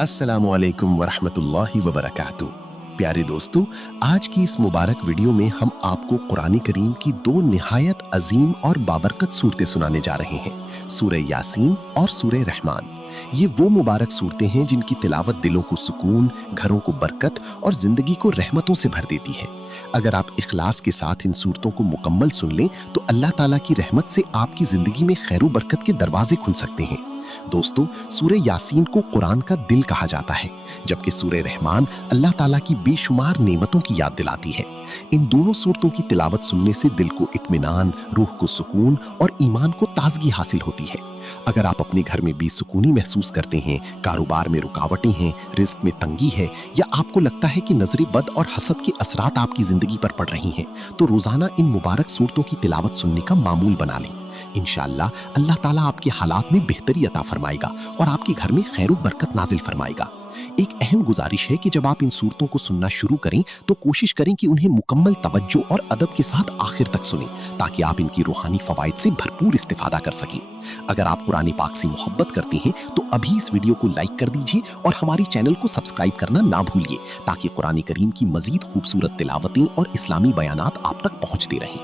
अस्सलामुअलैकुम वरहमतुल्लाहि वबरकातुह। प्यारे दोस्तों, आज की इस मुबारक वीडियो में हम आपको कुरान करीम की दो निहायत अजीम और बाबरकत सूरतें सुनाने जा रहे हैं, सूरह यासीन और सूरह रहमान। ये वो मुबारक सूरतें हैं जिनकी तिलावत दिलों को सुकून, घरों को बरकत और जिंदगी को रहमतों से भर देती है। अगर आप इखलास के साथ इन सूरतों को मुकम्मल सुन लें तो अल्लाह ताला की रहमत से आपकी जिंदगी में खैर बरकत के दरवाजे खुल सकते हैं। दोस्तों, सूरह यासीन को कुरान का दिल कहा जाता है, जबकि सूरह रहमान अल्लाह ताला की बेशुमार नेमतों की याद दिलाती है। इन दोनों सूरतों की तिलावत सुनने से दिल को इत्मीनान, रूह को सुकून और ईमान को ताजगी हासिल होती है। अगर आप अपने घर में बेसुकूनी महसूस करते हैं, कारोबार में रुकावटें हैं, रिस्क में तंगी है, या आपको लगता है कि नजर बद और हसद के असरात आपकी जिंदगी पर पड़ रही हैं, तो रोजाना इन मुबारक सूरतों की तिलावत सुनने का मामूल बना लें। इंशाअल्लाह अल्लाह ताला आपके हालात में बेहतरी अता फरमाएगा और आपके घर में खैर बरकत नाजिल फरमाएगा। एक अहम गुजारिश है कि जब आप इन सूरतों को सुनना शुरू करें तो कोशिश करें कि उन्हें मुकम्मल तवज्जो और अदब के साथ आखिर तक सुनें, ताकि आप इनकी रूहानी फवाइद से भरपूर इस्तिफादा कर सकें। अगर आप कुरान पाक से मोहब्बत करते हैं तो अभी इस वीडियो को लाइक कर दीजिए और हमारे चैनल को सब्सक्राइब करना ना भूलिए, ताकि कुरान करीम की मजीद खूबसूरत तिलावतें और इस्लामी बयानात आप तक पहुंचते रहें।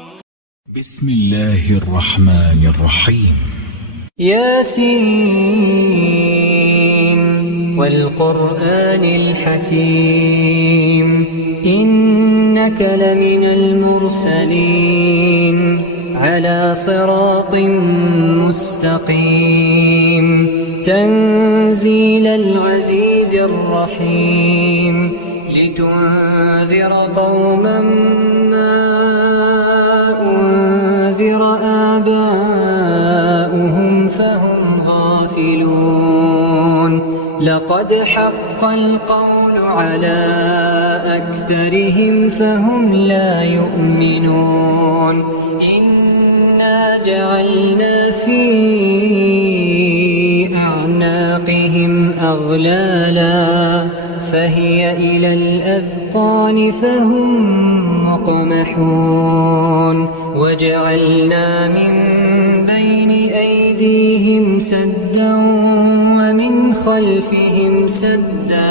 बिस्मिल्लाहिर्रहमानिर्रहीम। यासीन वल्कुरआनिल हकीम इन्नका लमिनल मुरसलीन अला सिरातिम मुस्तकीम तंजीलल अज़ीज़िर रहीम लितुन्ज़िर कौमन मा उन्ज़िर आबाउहुम फहुम गाफिलून लक़द हक़्क़ल क़ौलु अला अक्सरिहिम फहुम ला युमिनून इन्ना जअलना फी अअनाक़िहिम अग़लाला फहिय इलल अज़क़ान फहुम मुक़महून वजअलना मिन बैनि ऐदीहिम सद्दन वमिन खल्फ़िहिम सद्दा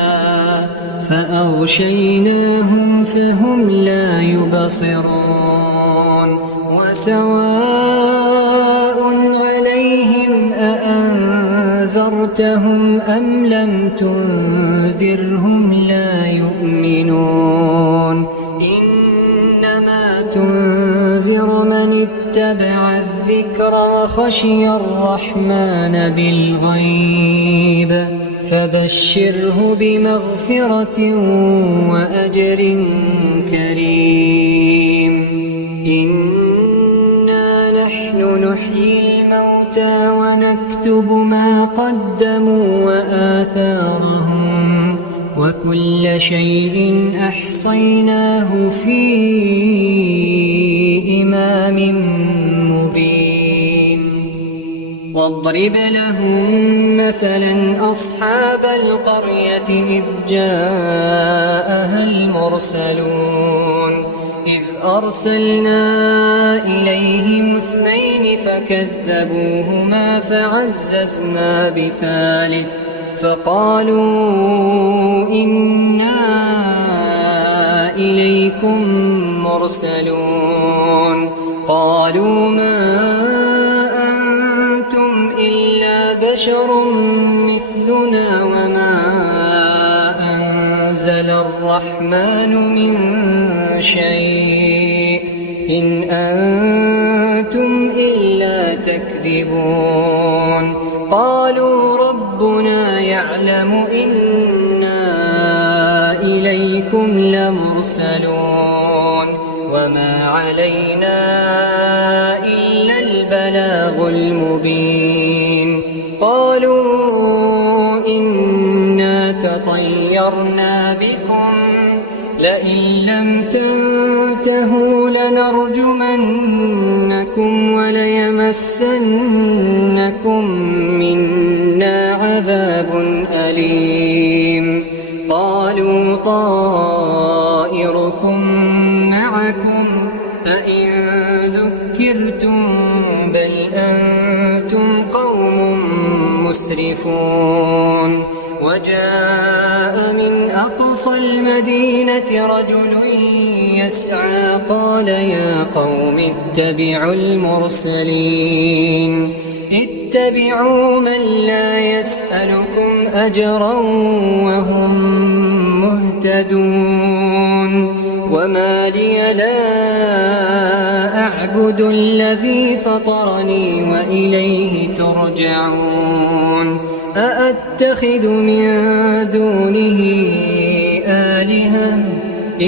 फ़अग़शयनाहुम फ़हुम ला युबसिरून वसवाअन अलैहिम अअन्ज़रतहुम अम लम तुन्ज़िरहुम ला युमिनून इन्नमा तुन्ज़िर मन इत्तबअ الذِّكْرَ وخشي الرحمن بالغيب فبشره بمغفرة وأجر كريم إنا نحن نحيي الموتى ونكتب ما قدموا وآثارهم وكل شيء أحصيناه في إمام مبين واضرب لهم مثلا أصحاب القرية إذ جاءها المرسلون إذ أرسلنا إليهم اثنين فكذبوهما فعززنا بثالث فقالوا إنا إليكم مرسلون قالوا ما أنتم إلا بشر مثلنا وما أنزل الرحمن من شيء إن أنتم إلا تكذبون قالوا ربنا يعلم إنا إليكم لمرسلون وما علينا إلا البلاغ المبين قالوا إنا تطيرنا بكم لئن لم تنتهوا لنرجمنكم وليمسنكم منا عذاب أليم قالوا طائركم معكم أئن ذكرتم بل أنتم قوم مسرفون وجاء من أقصى المدينة رجل يسعى قال يا قوم اتبعوا المرسلين اتبعوا من لا يسألكم أجرا وهم مهتدون وما لي لا أعبد الذي فطرني وإليه ترجعون أأتخذ من دونه آلهة إن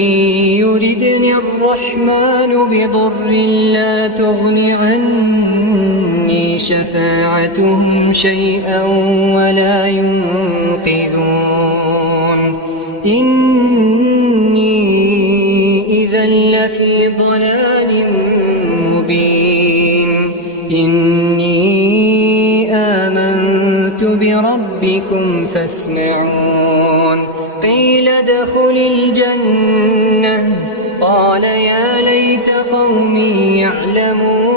يردني الرحمن بضر لا تغن عني شفاعتهم شيئا ولا ينقذون إني إذا لفي ضلال مبين إني آمنت بربكم فاسمعون قيل ادخل الجنة قال يا ليت قومي يعلمون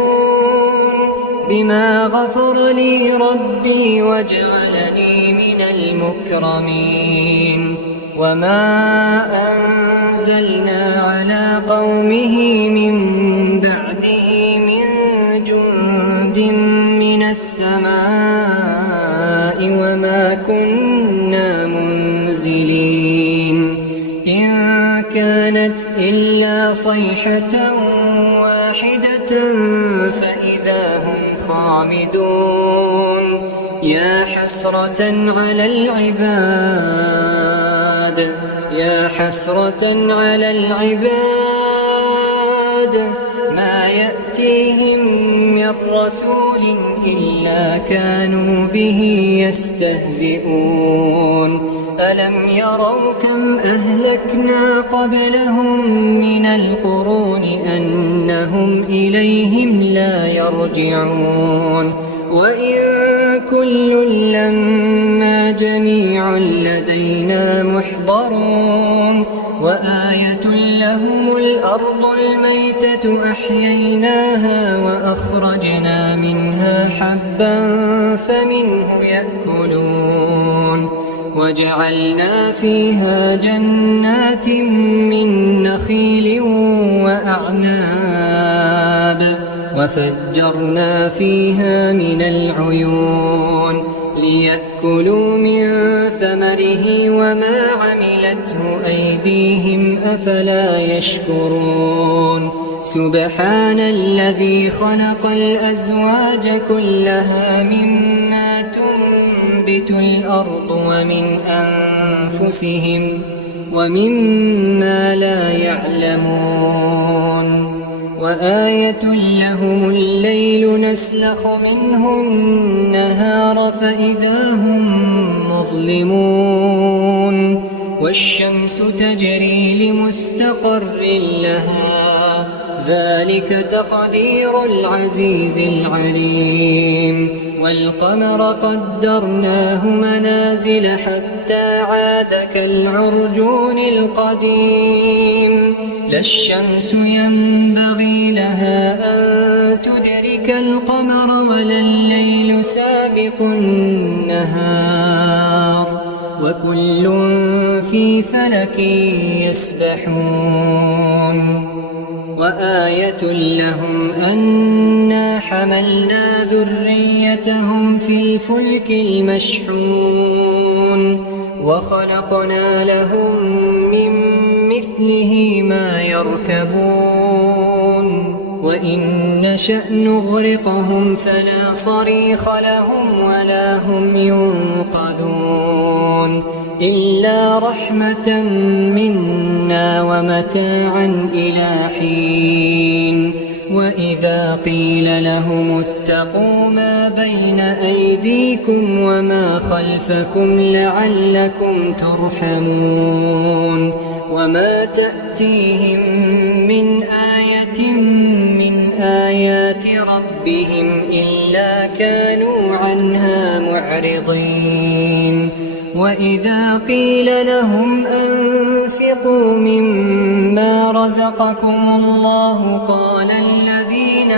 بما غفر لي ربي وجعلني من المكرمين وما أنزلنا على قومه من بعده من جند من السماء وما كنا منزلين إن كانت إلا صيحة واحدة فإذا هم خامدون يا حسرة على العباد يا حسرة على العباد ما يأتيهم من رسول إلا كانوا به يستهزئون ألم يروا كم أهلكنا قبلهم من القرون أنهم إليهم لا يرجعون وإن كل لما جميع لدينا محضرون وآية لهم الأرض الميتة أحييناها وأخرجنا منها حبا فمنه يأكلون وجعلنا فيها جنات من نخيل وأعناب وفجرنا فيها من العيون ليأكلوا من ثمره وما عملته أيديهم أفلا يشكرون سبحان الذي خلق الأزواج كلها مما تنبت الأرض ومن أنفسهم ومما لا يعلمون وآية لهم الليل نسلخ منه النهار فإذا هم مظلمون والشمس تجري لمستقر لها ذلك تقدير العزيز العليم والقمر قدرناه منازل حتى عاد كالعرجون القديم لا الشمس ينبغي لها أن تدرك القمر ولا الليل سابق النهار وكل في فلك يسبحون وآية لهم أنا حملنا ذريتهم في الفلك المشحون وخلقنا لهم من مثله ما يركبون وإن نشأ نغرقهم فلا صريخ لهم ولا هم ينقذون إلا رحمة منا ومتاعا إلى حين وإذا قيل لهم اتقوا ما بين أيديكم وما خلفكم لعلكم ترحمون وما تأتيهم من آية من آيات ربهم إلا كانوا عنها معرضين وإذا قيل لهم أنفقوا مما رزقكم الله قال الذين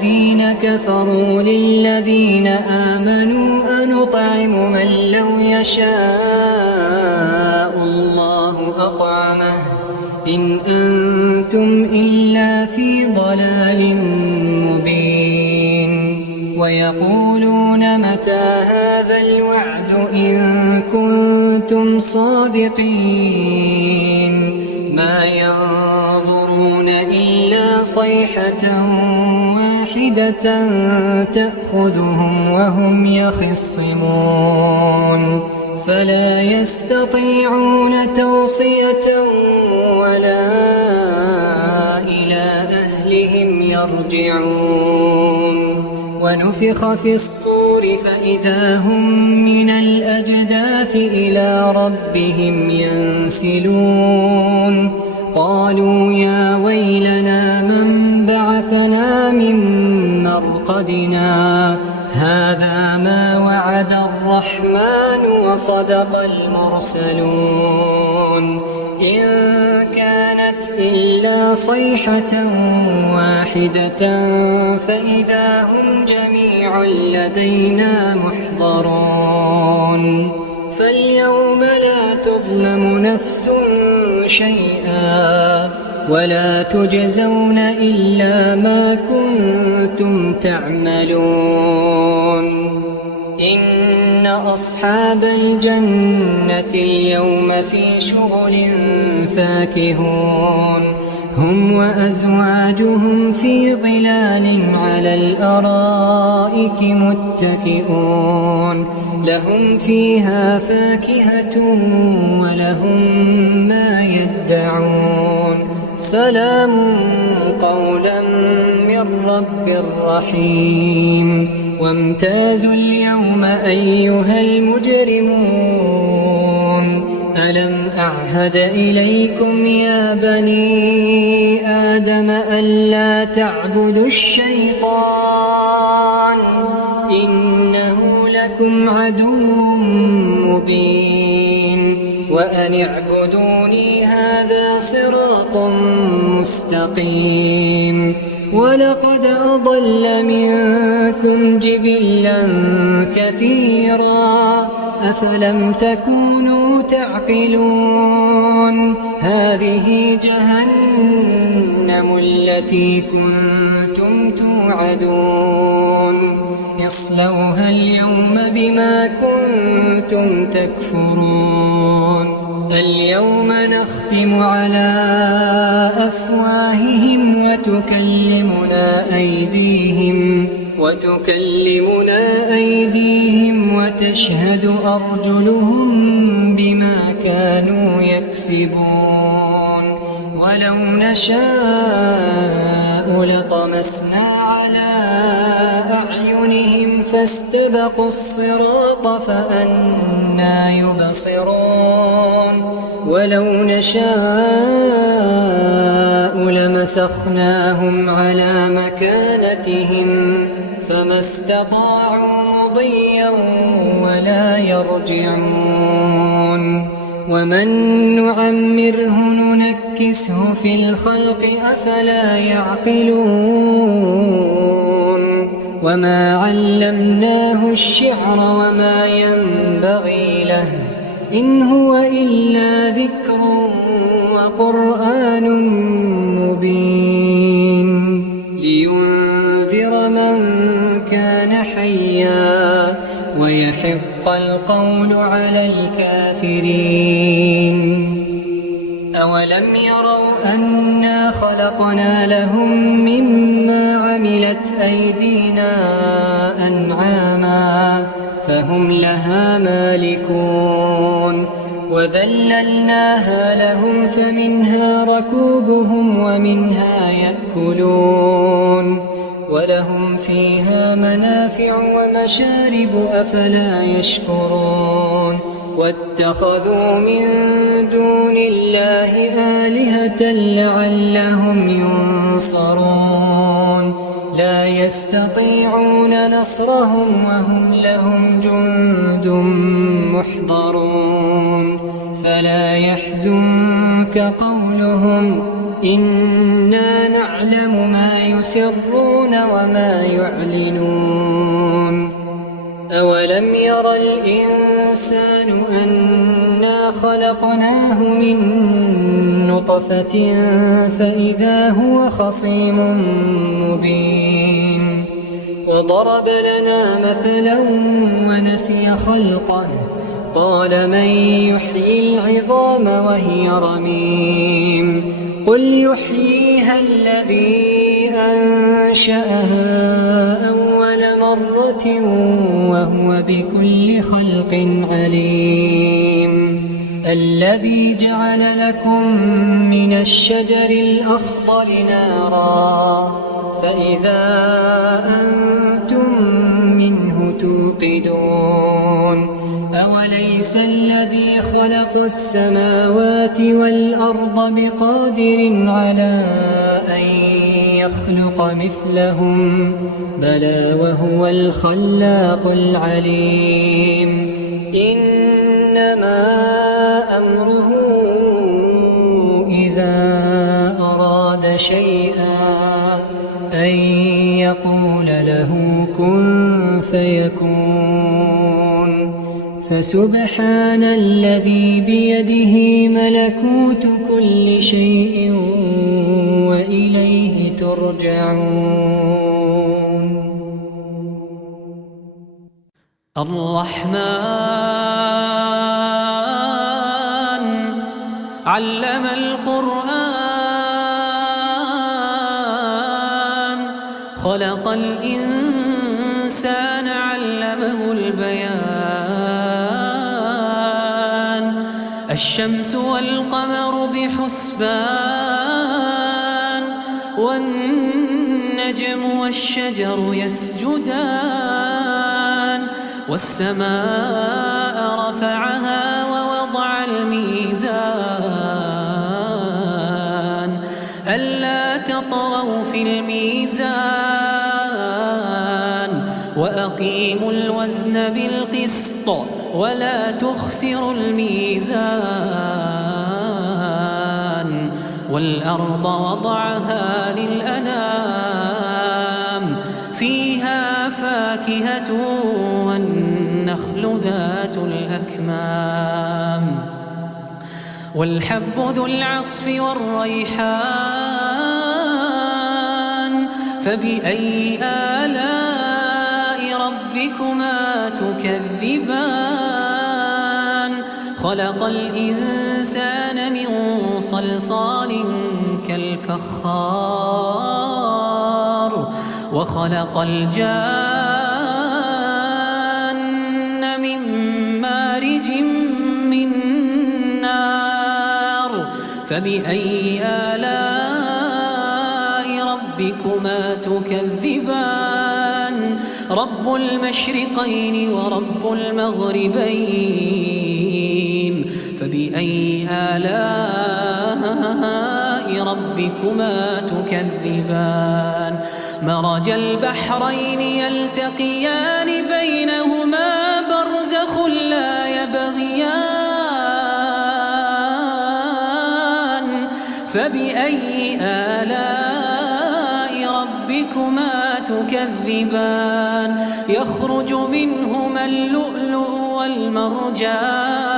الذين كفروا للذين آمنوا أنطعم من لو يشاء الله أطعمه إن أنتم إلا في ضلال مبين ويقولون متى هذا الوعد إن كنتم صادقين ما ينظرون إلا صيحة واحدة تأخذهم وهم يخصمون فلا يستطيعون توصية ولا إلى أهلهم يرجعون ونفخ في الصور فإذا هم من الأجداث إلى ربهم ينسلون قالوا يا ويلنا من بعثنا من مرقدنا هذا ما وعد الرحمن وصدق المرسلون إن كانت إلا صيحة واحدة فإذا هم جميع لدينا محضرون فاليوم لا تظلم نفس شيئا ولا تجزون إلا ما كنتم تعملون إن أصحاب الجنة اليوم في شغل فاكهون هم وأزواجهم في ظلال على الأرائك متكئون لهم فيها فاكهة ولهم ما يدعون سلام قولا من رب رحيم وامتازوا اليوم أيها المجرمون ألم أعهد إليكم يا بني آدم ألا تعبدوا الشيطان إنه لكم عدو مبين وأن اعبدوني هذا صراط مستقيم ولقد أضل منكم جبلا كثيرا أفلم تكونوا تعقلون هذه جهنم التي كنتم توعدون اصلوها اليوم بما كنتم تكفرون اليوم نختم على أفواههم وتكلمنا أيديهم وتشهد أرجلهم بما كانوا يكسبون ولو نشاء لطمسنا على أعينهم فاستبقوا الصراط فأنى يبصرون ولو نشاء لمسخناهم على مكانتهم فما استطاعوا مضيا ولا يرجعون ومن نعمره ننكسه في الخلق أفلا يعقلون وما علمناه الشعر وما ينبغي له إن هو إلا ذكر وقرآن مبين لينذر من كان حيا ويحق القول على الكافرين أولم يروا أنا خلقنا لهم مما عملت أيدينا أنعاما فهم لها مالكون وذللناها لهم فمنها ركوبهم ومنها يأكلون ولهم فيها منافع ومشارب أفلا يشكرون واتخذوا من دون الله آلهة لعلهم ينصرون لا يستطيعون نصرهم وهم لهم جند محضرون فلا يحزنك قولهم إنا نعلم ما يسرون وما يعلنون أولم ير الإنسان أنا خلقناه من نطفة فإذا هو خصيم مبين وضرب لنا مثلا ونسي خلقه قال من يحيي العظام وهي رميم قل يحييها الذي أنشأها أول مرة وهو بكل خلق عليم الذي جعل لكم من الشجر الأخضر نارا فإذا أنتم منه توقدون أوليس الذي خلق السماوات والأرض بقادر على أن يخلق مثلهم بلى وهو الخلاق العليم إنما أمره إذا أراد شيئا أن يقول له كن فيكون فسبحان الذي بيده ملكوت كل شيء وإليه ترجعون. الرحمن علم القرآن خلق الإنسان علمه البيان الشمس والقمر بحسبان والنجم والشجر يسجدان والسماء رفعها ووضع الميزان ألا تطغوا في الميزان وأقيموا الوزن بالقسط ولا تخسروا الميزان والأرض وضعها للأنام فيها فاكهة والنخل ذات الأكمام والحب ذو العصف والريحان فبأي آلاء ربكما تكذبان خلق الإنسان من صلصال كالفخار وخلق الجان من مارج من نار فبأي آلاء ربكما تكذبان رب المشرقين ورب المغربين فبأي آلاء ربكما تكذبان مرج البحرين يلتقيان بينهما برزخ لا يبغيان فبأي آلاء ربكما تكذبان يخرج منهما اللؤلؤ والمرجان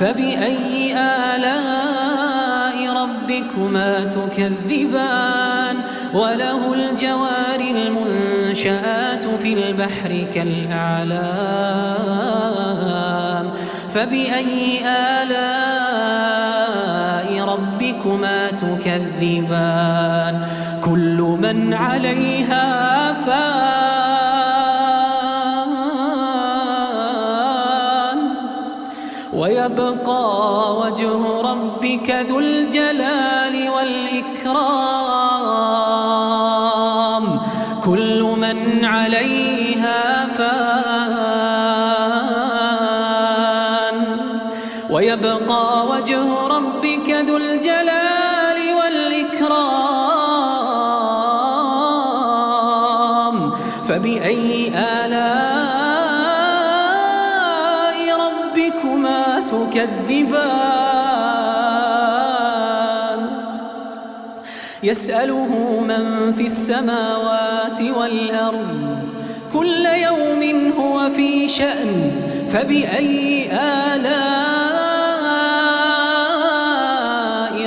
فبأي آلاء ربكما تكذبان وله الجوار المنشآت في البحر كالأعلام فبأي آلاء ربكما تكذبان كل من عليها فان ويبقى وجه ربك ذو الجلال والإكرام كل من عليها فان ويبقى وجه ربك ذو الجلال والإكرام فبأي آلاء ربكما تكذبان يسأله من في السماوات والأرض كل يوم هو في شأن فبأي آلاء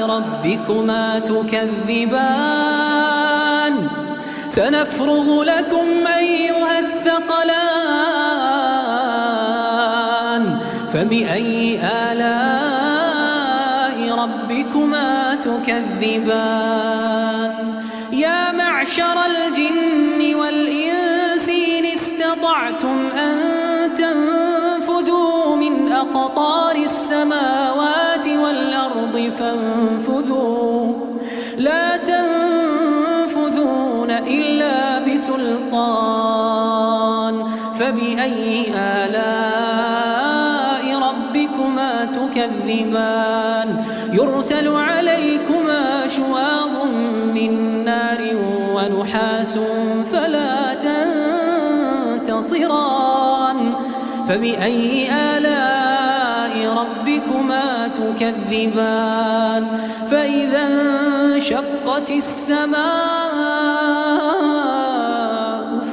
ربكما تكذبان سنفرغ لكم أيها الثقلان فبأي آلاء ربكما تكذبان يا معشر الجن والإنس إن استطعتم أن تنفذوا من أقطار السماوات والأرض فانفذوا لا تنفذون إلا بسلطان فبأي آلاء ربكما تكذبان يرسل عليكما شواظ من نار ونحاس فلا تنتصران فبأي آلاء ربكما تكذبان فإذا انشقت السماء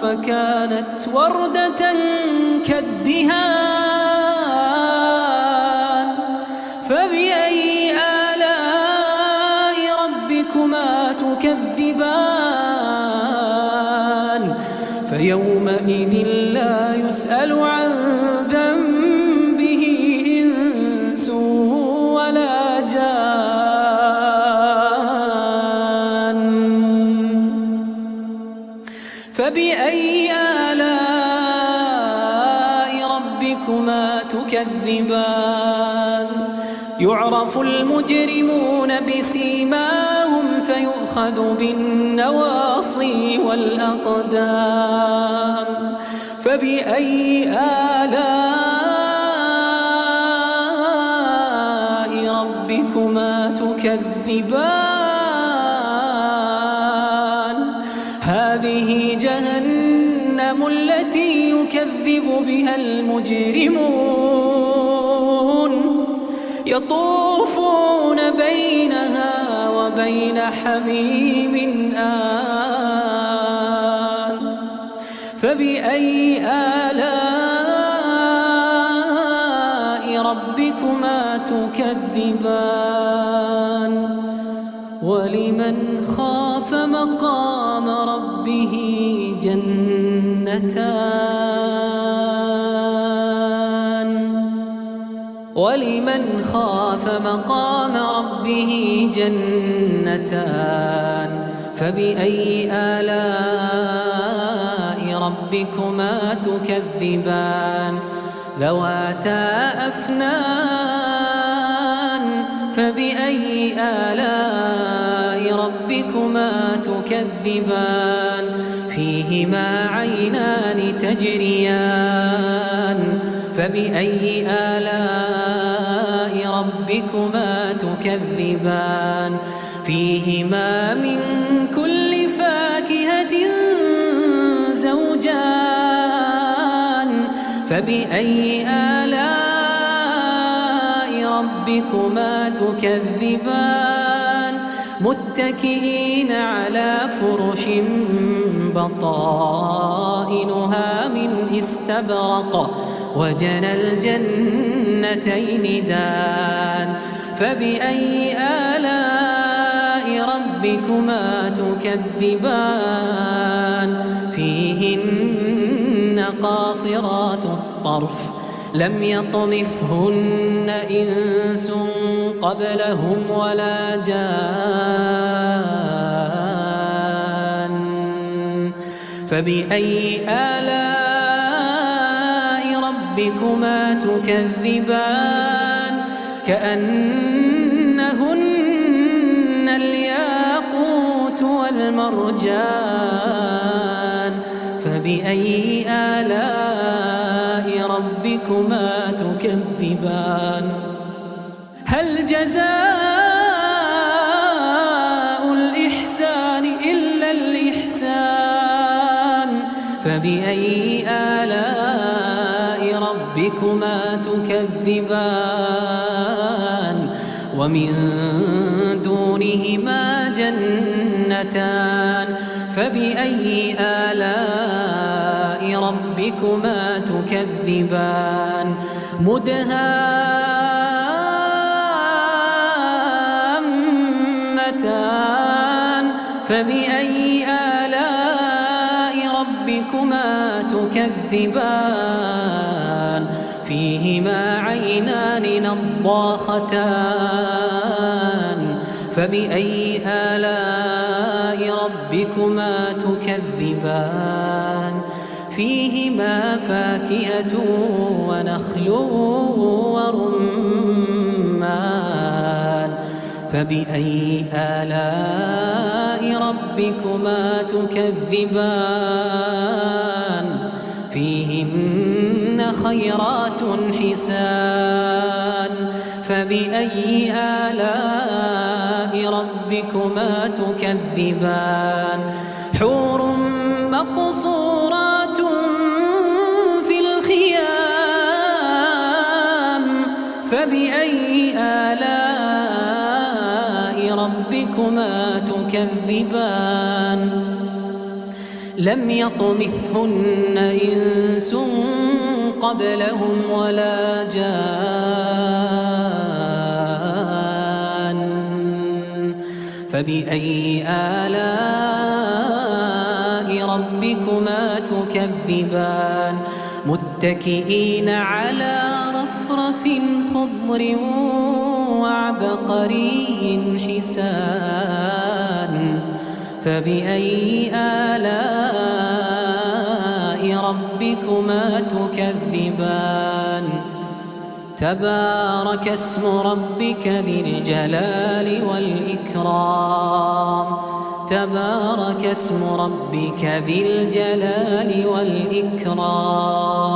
فكانت وردة كالدهان فبأي آلاء ربكما تكذبان فيومئذ لا يسأل عن ذنبه إنس ولا جان فبأي آلاء ربكما تكذبان يعرف المجرمون بسيماهم فيؤخذ بالنواصي والأقدام فبأي آلاء ربكما تكذبان هذه جهنم التي يكذب بها المجرمون يطوفون بينها وبين حميم آن فبأي آلاء ربكما تكذبان ولمن خاف مقام ربه ولمن خاف مقام ربه جنتان فبأي آلاء ربكما تكذبان ذواتا أفنان فبأي آلاء ربكما تكذبان فيهما عينان تجريان فبأي آلاء ربكما تكذبان فيهما من كل فاكهة زوجان فبأي آلاء ربكما تكذبان متكئين على فرش بطائنها من استبرق وجنى الجنتين دان فبأي آلاء ربكما تكذبان فيهن قاصرات الطرف لم يطمثهن إنس قبلهم ولا جان فبأي آلاء ربكما تكذبان كأنهن الياقوت والمرجان فبأي آلاء ربكما تكذبان هل جزاء الإحسان إلا الإحسان فبأي آلاء ربكما تكذبان ومن دونهما جنتان جنتان فبأي آلاء ربكما تكذبان مدهامتان فبأي آلاء ربكما تكذبان فيهما عينان نضاختان فبأي آلاء ربكما تكذبان فيهما فاكهة ونخل ورمان فبأي آلاء ربكما تكذبان فيهن خيرات حسان فبأي آلاء ربكما تكذبان حور مقصورات في الخيام فبأي آلاء ربكما تكذبان لم يطمثهن إنس قبلهم ولا جان فبأي آلاء ربكما تكذبان متكئين على رفرف خضر وعبقري حسان فبأي آلاء ربكما تكذبان تبارك اسم ربك ذي الجلال والإكرام تبارك اسم ربك ذي الجلال والإكرام